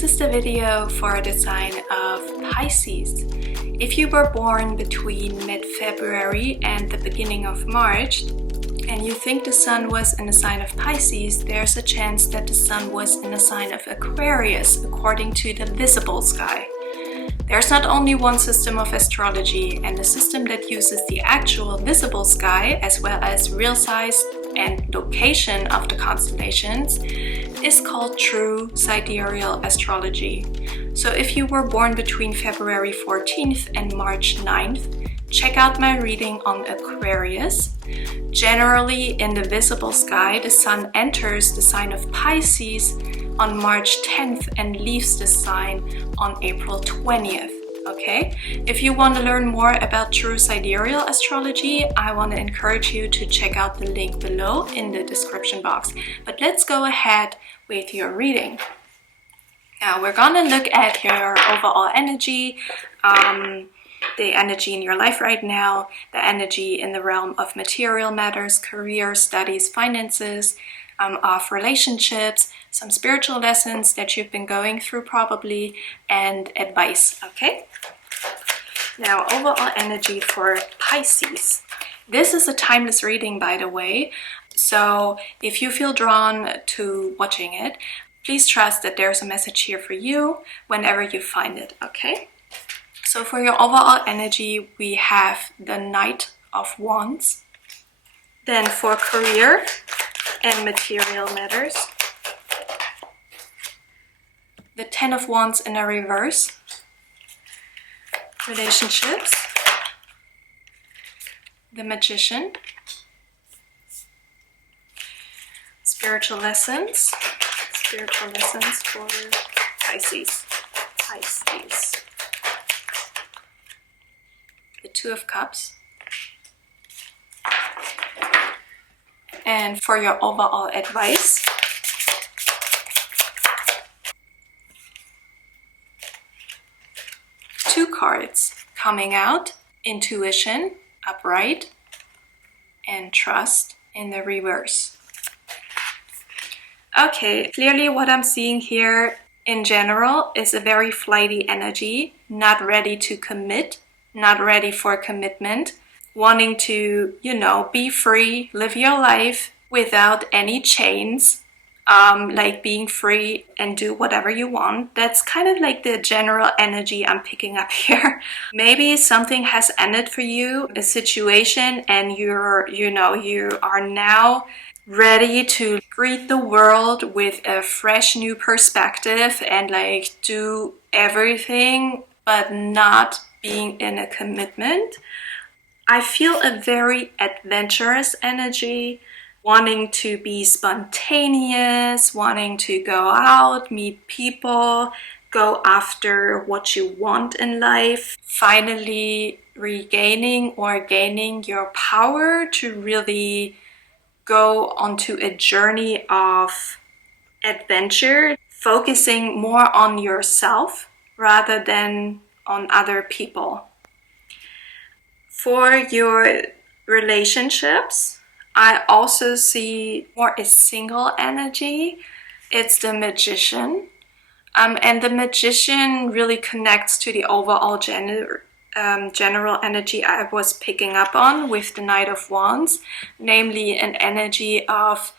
This is the video for the sign of Pisces. If you were born between mid-February and the beginning of March, and you think the sun was in the sign of Pisces, there's a chance that the sun was in the sign of Aquarius, according to the visible sky. There's not only one system of astrology, and the system that uses the actual visible sky as well as real size and location of the constellations is called true sidereal astrology. So if you were born between February 14th and March 9th, check out my reading on Aquarius. Generally, in the visible sky, the sun enters the sign of Pisces on March 10th and leaves the sign on April 20th. Okay, if you want to learn more about true sidereal astrology, I want to encourage you to check out the link below in the description box. But let's go ahead with your reading. Now we're gonna look at your overall energy, the energy in your life right now, the energy in the realm of material matters, career, studies, finances, of relationships, some spiritual lessons that you've been going through probably, and advice, okay? Now, overall energy for Pisces. This is a timeless reading, by the way, so if you feel drawn to watching it, please trust that there's a message here for you whenever you find it, okay? So for your overall energy, we have the Knight of Wands. Then for career and material matters, the Ten of Wands in a reverse. Relationships, the Magician. Spiritual lessons for Pisces. The Two of Cups. And for your overall advice, two cards coming out: intuition, upright, and trust in the reverse. Okay, clearly what I'm seeing here in general is a very flighty energy, not ready to commit, not ready for commitment, wanting to, be free, live your life without any chains, like being free and do whatever you want. That's kind of like the general energy I'm picking up here. Maybe something has ended for you, a situation, and you are now ready to greet the world with a fresh new perspective and like do everything, but not being in a commitment. I feel a very adventurous energy, wanting to be spontaneous, wanting to go out, meet people, go after what you want in life, finally regaining or gaining your power to really go onto a journey of adventure, focusing more on yourself rather than on other people. For your relationships, I also see more a single energy. It's the Magician. And the Magician really connects to the overall general energy I was picking up on with the Knight of Wands, namely an energy of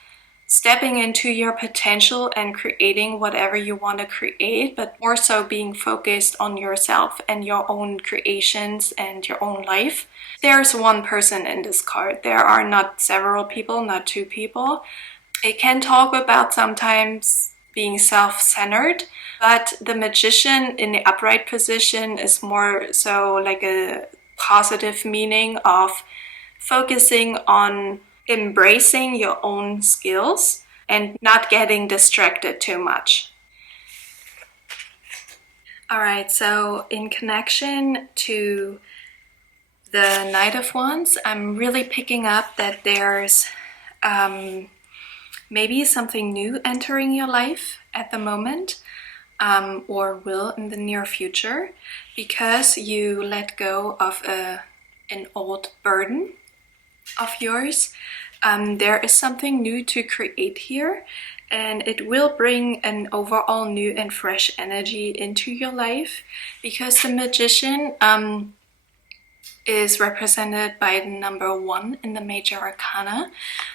stepping into your potential and creating whatever you want to create, but more so being focused on yourself and your own creations and your own life. There's one person in this card. There are not several people, not two people. It can talk about sometimes being self-centered, but the Magician in the upright position is more so like a positive meaning of focusing on embracing your own skills and not getting distracted too much. Alright, so in connection to the Knight of Wands, I'm really picking up that there's maybe something new entering your life at the moment, or will in the near future, because you let go of an old burden of yours. There is something new to create here, and it will bring an overall new and fresh energy into your life, because the Magician is represented by the number 1 in the major arcana.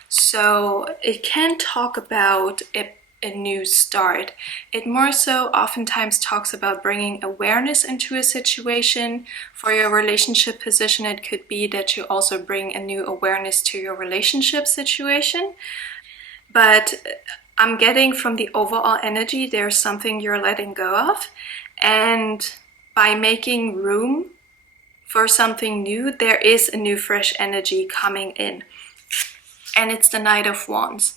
So it can talk about a new start. It more so oftentimes talks about bringing awareness into a situation. For your relationship position, it could be that you also bring a new awareness to your relationship situation. But I'm getting from the overall energy, there's something you're letting go of. And by making room for something new, there is a new fresh energy coming in. And it's the Knight of Wands.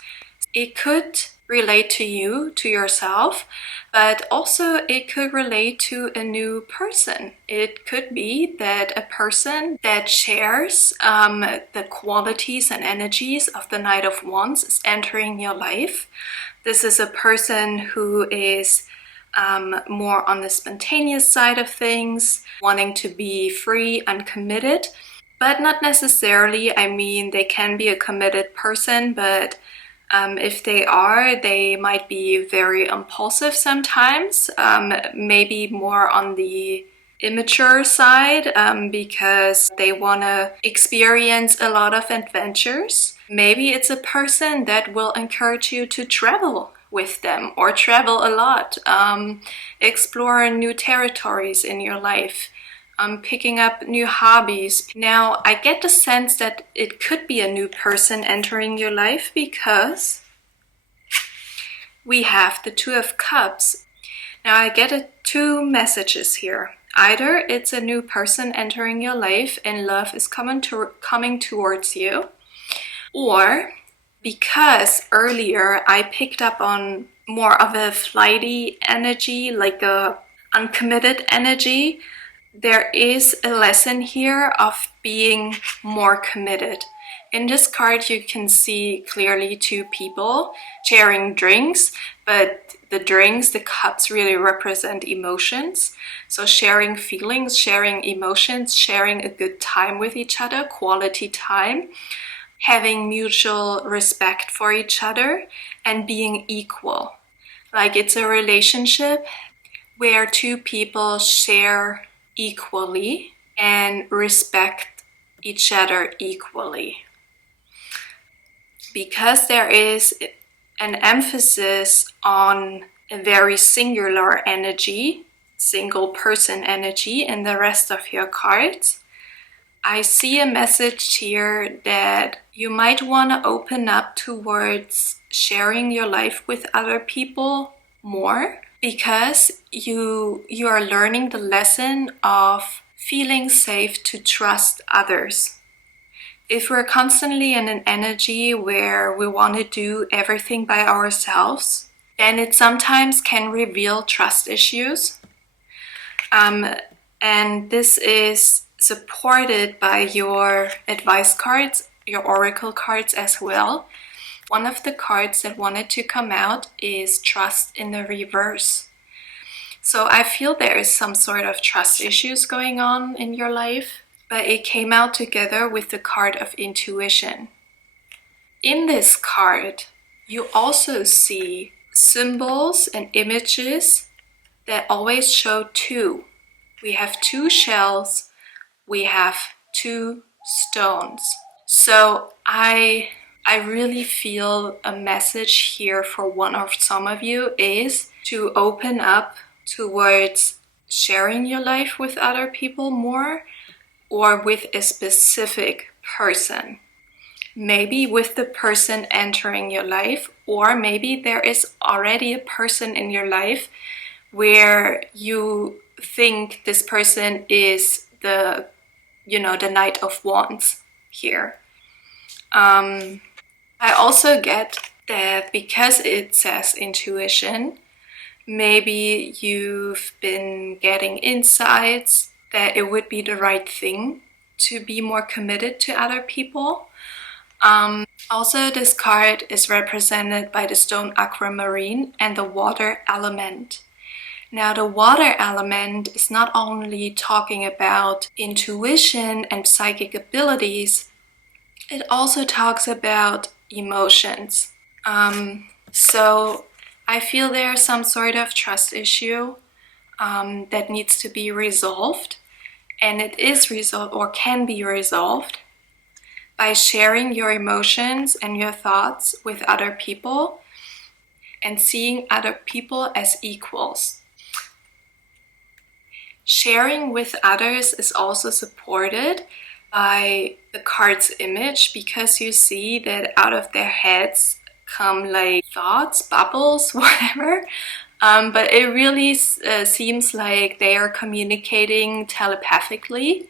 It could relate to you, to yourself, but also it could relate to a new person. It could be that a person that shares the qualities and energies of the Knight of Wands is entering your life. This is a person who is more on the spontaneous side of things, wanting to be free and committed, but not necessarily. I mean, they can be a committed person, but if they are, they might be very impulsive sometimes, maybe more on the immature side, because they want to experience a lot of adventures. Maybe it's a person that will encourage you to travel with them, or travel a lot, explore new territories in your life, picking up new hobbies. Now, I get the sense that it could be a new person entering your life, because we have the Two of Cups. Now, I get two messages here. Either it's a new person entering your life and love is coming towards you, or because earlier I picked up on more of a flighty energy, like a uncommitted energy, there is a lesson here of being more committed. In this card, you can see clearly two people sharing drinks, but the drinks, the cups, really represent emotions. So sharing feelings, sharing emotions, sharing a good time with each other, quality time, having mutual respect for each other, and being equal. Like, it's a relationship where two people share equally and respect each other equally. Because there is an emphasis on a very singular energy, single person energy in the rest of your cards, I see a message here that you might want to open up towards sharing your life with other people more, because you are learning the lesson of feeling safe to trust others. If we're constantly in an energy where we want to do everything by ourselves, then it sometimes can reveal trust issues. And this is supported by your advice cards, your oracle cards as well. One of the cards that wanted to come out is Trust in the Reverse. So I feel there is some sort of trust issues going on in your life, but it came out together with the card of Intuition. In this card, you also see symbols and images that always show two. We have two shells, we have two stones. So I really feel a message here for one or some of you is to open up towards sharing your life with other people more, or with a specific person. Maybe with the person entering your life, or maybe there is already a person in your life where you think this person is the Knight of Wands here. I also get that because it says intuition, maybe you've been getting insights that it would be the right thing to be more committed to other people. Also, this card is represented by the stone aquamarine and the water element. Now, the water element is not only talking about intuition and psychic abilities, It also talks about emotions. So I feel there's some sort of trust issue that needs to be resolved, and it is resolved or can be resolved by sharing your emotions and your thoughts with other people and seeing other people as equals. Sharing with others is also supported by the card's image, because you see that out of their heads come like thoughts, bubbles, whatever. But it really seems like they are communicating telepathically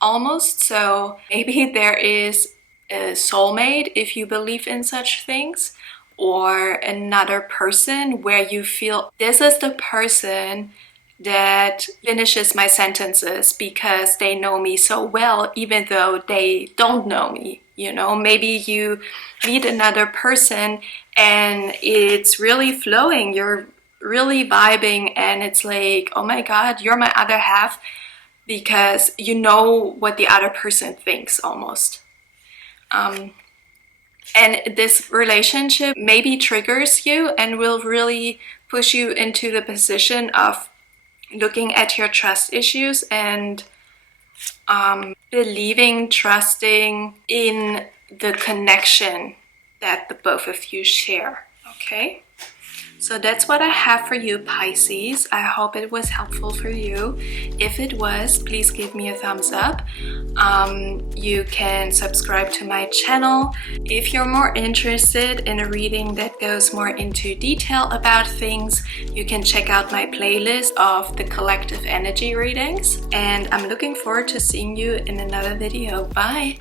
almost. So maybe there is a soulmate, if you believe in such things, or another person where you feel this is the person that finishes my sentences because they know me so well, even though they don't know me. You know, maybe you meet another person and it's really flowing, you're really vibing, and it's like, oh my god, you're my other half, because you know what the other person thinks almost. And this relationship maybe triggers you and will really push you into the position of looking at your trust issues and believing, trusting in the connection that the both of you share. Okay? So that's what I have for you, Pisces. I hope it was helpful for you. If it was, please give me a thumbs up. You can subscribe to my channel. If you're more interested in a reading that goes more into detail about things, you can check out my playlist of the collective energy readings. And I'm looking forward to seeing you in another video. Bye!